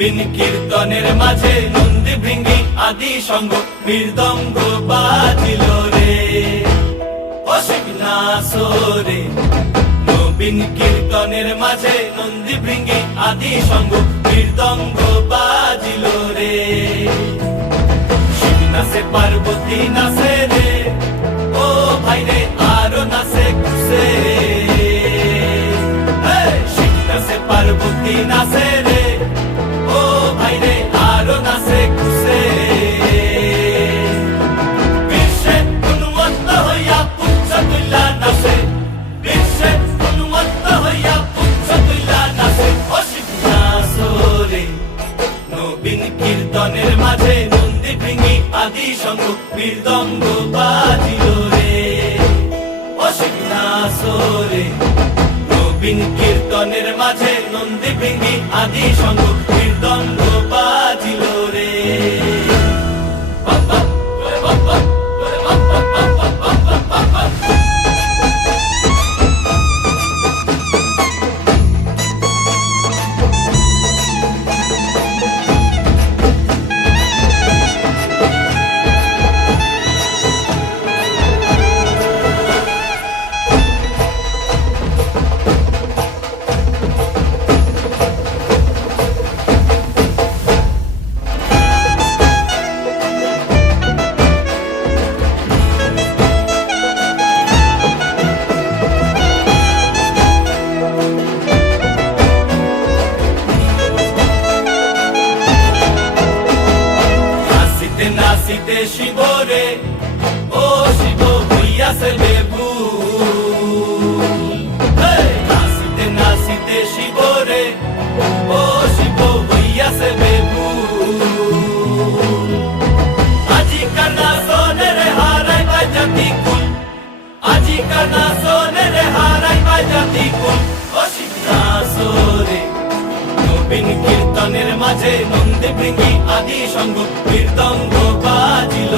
নবীন কীর্তনের মাঝে নন্দী ভৃঙ্গি আদি সঙ্গ মৃদঙ্গ বাজিল রে অসিক না সোরে। নবীন কীর্তনের মাঝে নন্দী ভৃঙ্গি আদি সঙ্গ মৃদঙ্গ বাজিল রে। শিব নাচে পার্বতী নাচে রে ও ভাই রে আরো নাচে খুশে। শিব নাচে পার্বতী নাচে রে ও ভাই রে আরো নাচে খুশে। বিশ্বে উন্মত্ত হইয়া পুচ্ছ তুল্লা নাচে, বিশ্বে উন্মত্ত হইয়া পুচ্ছ তুল্লা নাচে অসিক নাচরে। নবীন কীর্তনের মাঝে নন্দী ভৃঙ্গি আদি সঙ্গ মৃদঙ্গ বাজিল রে অসিক নাচরে। নবীন কীর্তনের মাঝে নন্দী ভৃঙ্গি আদি সঙ্গ মৃদঙ্গ বাজিল রে। নাচিতে শিব রে ও শিব হইয়াছে বেবুল। নাচিতে নাচিতে শিব রে ও শিব হইয়াছে বেবুল। আজিকার নাচনে রে হারাই বাজাতি কুল, আজিকার নাচনে রে হারাই বাজাতি কুল অসিক নাচরে। নবীন কীর্তনের মাঝে নন্দী ভৃঙ্গি আদি সঙ্গ মৃদঙ্গ বাজিল